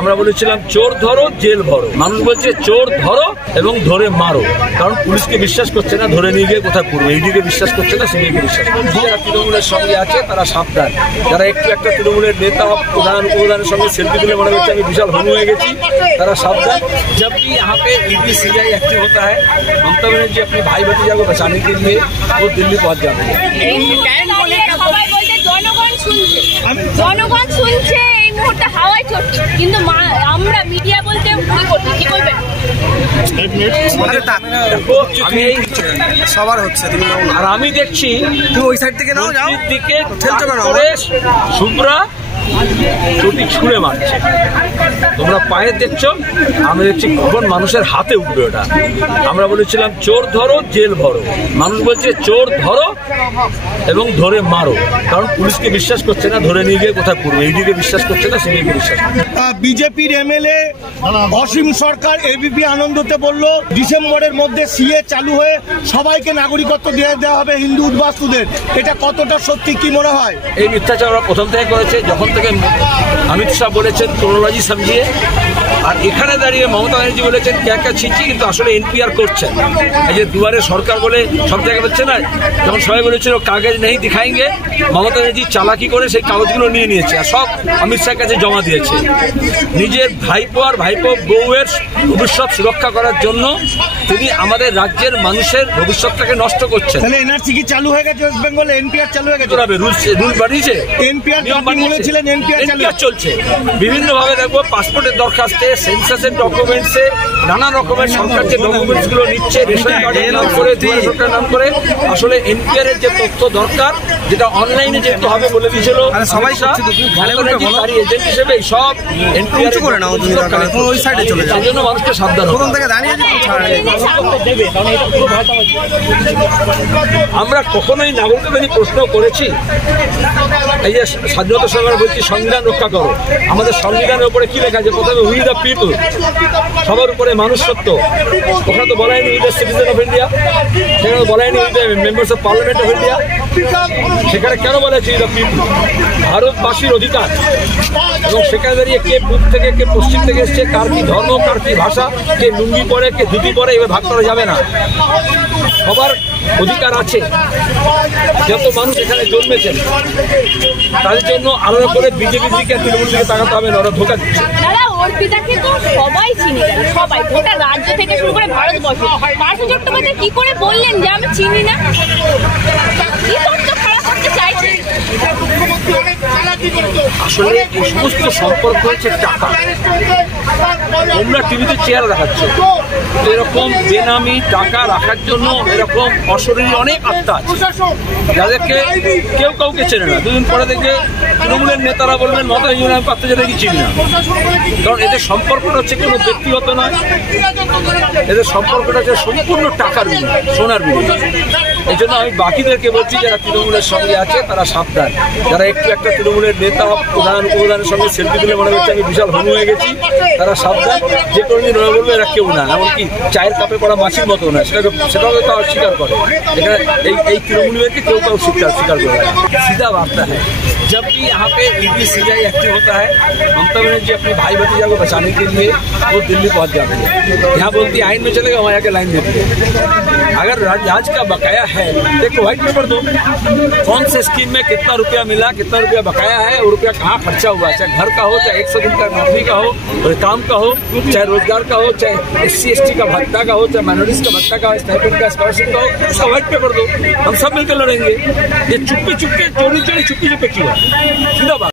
আমরা বলেছিলাম চোর ধরো জেল ভরো, মানুষ বলছে চোর ধরো এবং ধরে মারো, কারণ পুলিশকে বিশ্বাস করছে না, ধরে নিয়ে গিয়ে কোথায় পড়বে, ইডিকে বিশ্বাস করছে না, সিবিআইকে বিশ্বাস করছে। যারা তৃণমূলের সঙ্গে আছে তারা সাবধান, যারা একটু একটা তৃণমূলের নেতা প্রধানের সঙ্গে সেলফি তুলে মনে হচ্ছে আমি বিশাল হনু হয়ে গেছি, তারা সাবধান। जब भी यहाँ पे ईडी सीबीआई एक्टिव होता है, ममता बनर्जी अपने भाई भतीजा को बचाने के लिए वो दिल्ली पहुँच जाते हैं। জনগণ শুনছে এই মুহূর্তে হাওয়ায় চলছে, কিন্তু আমরা মিডিয়া বলতে ভুল করছি, কি করবেন? সবার হচ্ছে আর আমি দেখছি ওই সাইড থেকে নাও যাও দিকে শুভ্রা চটি ছুঁড়ে মারছে, তোমরা পায়ে দেখছো, আমরা দেখছি কখন মানুষের হাতে উঠবে ওটা। আমরা বলেছিলাম চোর ধরো জেল ভরো, মানুষ বলছে চোর ধরো এবং ধরে মারো, কারণ পুলিশকে বিশ্বাস করছে না, ধরে নিয়ে গিয়ে কোথায় পড়বে, ইডিকে বিশ্বাস করছে না, সিবিআইকে বিশ্বাস করছে। বিজেপির এমএলএ অসীম সরকার এবিপি আনন্দতে বলল ডিসেম্বরের মধ্যে সিএ চালু হয়ে সবাইকে নাগরিকত্ব দিয়ে দেওয়া হবে হিন্দু উদ্বাস্তুদের, এটা কতটা সত্যি, কি মনে হয়? এই মিথ্যাচার ওরা প্রথম থেকে করেছে, যখন থেকে অমিত শাহ বলেছেন ক্রোনোলজি সমঝিয়ে, আর এখানে দাঁড়িয়ে মমতা ব্যানার্জি বলেছেন ক্যা ছিঁচি, কিন্তু আসলে এনপিআর করছেন। এই যে দুয়ারে সরকার বলে সব জায়গায় হচ্ছে না, যখন সবাই বলেছিল কাগজ নেই দিখাইঙ্গে, মমতা ব্যানার্জি চালাকি করে সেই কাগজগুলো নিয়ে নিয়েছে আর সব অমিত শাহের কাছে জমা দিয়েছে। নিজের ভাইপো আর ভাইপো বউয়ের ভবিষ্যৎ সুরক্ষা করার জন্য তিনি আমাদের রাজ্যের মানুষের ভবিষ্যৎটাকে নষ্ট করছেন। তাহলে এনআরসি কি চালু হয়ে গেছে ওয়েস্ট বেঙ্গলে? এনপিআর চালু হয়ে গেছে, রুল বাড়িয়েছে, এনপিআর বলেছিলেন এনপিআর চলছে বিভিন্ন ভাবে। দেখবো পাসপোর্টের দরখাস্তে, সেন্সাসের ডকুমেন্টসে, নানা রকমের সরকার যে ডকুমেন্টস গুলো নিচ্ছে, রেশন কার্ডের নাম করে, সরকারের নাম করে, আসলে এনপিআর এর যে তথ্য দরকার, যেটা অনলাইনে যেহেতু হবে বলে দিয়েছিল সবাই, তারই এজেন্ট হিসেবে সব এনপিআর এই জন্য মানুষকে সাবধান হতে আমরা কখনোই নাগরিকদের প্রশ্ন করেছি। এই যে স্বাধীনতা সংগ্রাম বলছি সংবিধান রক্ষা করো, আমাদের সংবিধানের উপরে কি লেখা আছে? প্রথমে উই দ্য পিপল, সবার উপরে মানুষ সত্য। ওখানে তো বলাইনি we the citizen of India, সেখানে বলাইনি we the members of parliament of India. সেখানে কেন বলেছে উই দ্য পিপল? ভারতবাসীর অধিকার, এবং সেখানে দাঁড়িয়ে কে পূর্ব থেকে কে পশ্চিম থেকে এসছে, কার কি ধর্ম, কার কি ভাষা, কে লুঙ্গি পরে, কে ধুতি পরে, এভাবে ভাগ করা যাবে না। সবার অধিকার আছে। যত মানুষ এখানে জন্মেছেন তাদের জন্য আলাদা করে বিজেপির দিকে তৃণমূল দিকে তাকাতে হবে না, ওরা ধোঁকা দিচ্ছে। অর্পিতাকে তো সবাই চিনি, সবাই, গোটা রাজ্য থেকে শুরু করে ভারতবর্ষ। পার্থ চট্টোপাধ্যায় কি করে বললেন যে আমি চিনি না? কি তথ্য খারাপ করতে চাইছে? আসলে এই সমস্ত সম্পর্ক হচ্ছে টাকা। তোমরা টিভিতে চেয়ার দেখাচ্ছ, এরকম বেনামি টাকা রাখার জন্য এরকম অশরীরী অনেক আত্মা আছে, যাদেরকে কেউ কাউকে চেনে না। দুদিন পরে দেখে তৃণমূলের নেতারা বলবেন মমতা ব্যানার্জি আমি পাত্র যাদেরকে চিনি না, কারণ এদের সম্পর্কটা হচ্ছে কোনো ব্যক্তিগত নয়, এদের সম্পর্কটা হচ্ছে সম্পূর্ণ টাকার বিনিময়, সোনার বিনিময়। এই জন্য আমি বাকিদেরকে বলছি যারা তৃণমূলের সঙ্গে আছে তারা সাবধান, যারা একটু একটা তৃণমূলের নেতা প্রধানের সঙ্গে সেলফি তুলে মনে হচ্ছে আমি বিশাল হনু হয়ে গেছি, তারা সাবধান। যে কোনোদিন ওরা বলবে এরা কেউ না, এমনকি চায়ের কাপে পড়া মাছির মতো না, সেটাও তাও স্বীকার করে। এখানে এই তৃণমূলীদেরকে কেউ কাউ স্বীকার করে না। सीधा वार्ता है, जब भी यहाँ पे ईडी सीबीआई एक्टिव होता है, ममता बनर्जी अपने भाई भतीजा को बचाने के लिए वो दिल्ली पहुँच जाते हैं। यहाँ बोलती आइन में चलेगा, वहाँ आके लाइन देती है। अगर आज का बकाया है देखो व्हाइट पेपर दो, कौन से स्कीम में कितना रुपया मिला, कितना रुपया बकाया है, वो रुपया कहाँ खर्चा हुआ, चाहे घर का हो, चाहे 100 दिन का नौकरी का हो, काम का हो, चाहे रोजगार का हो, चाहे SC ST का भत्ता का हो, चाहे माइनॉरिटीज का भत्ता का, स्टाइपेंड का, स्कॉलरशिप का हो, उसका व्हाइट पेपर दो, हम सब मिलकर लड़ेंगे। ये चुप्पी चुप्पी चोरी चोरी चुप्पी चुप्पी क्यों है? सीधा बात।